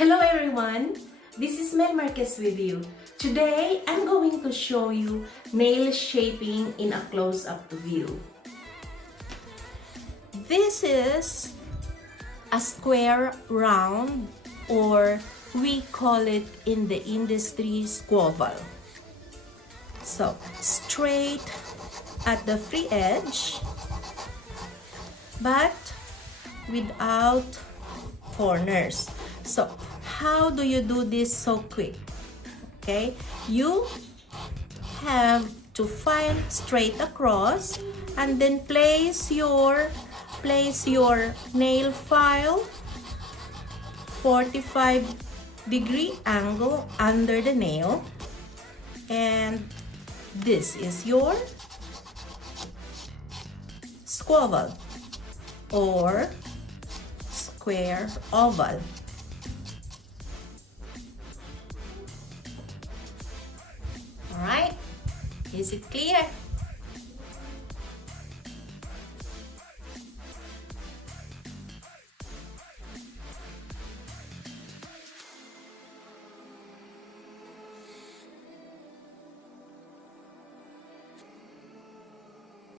Hello everyone! This is Mel Marquez with you. Today, I'm going to show you nail shaping in a close-up view. This is a square round, or we call it in the industry squaval. So, straight at the free edge, but without corners. So, how do you do this so quick? Okay, you have to find straight across and then place your nail file 45-degree angle under the nail, and this is your squaval or square oval. Alright, is it clear?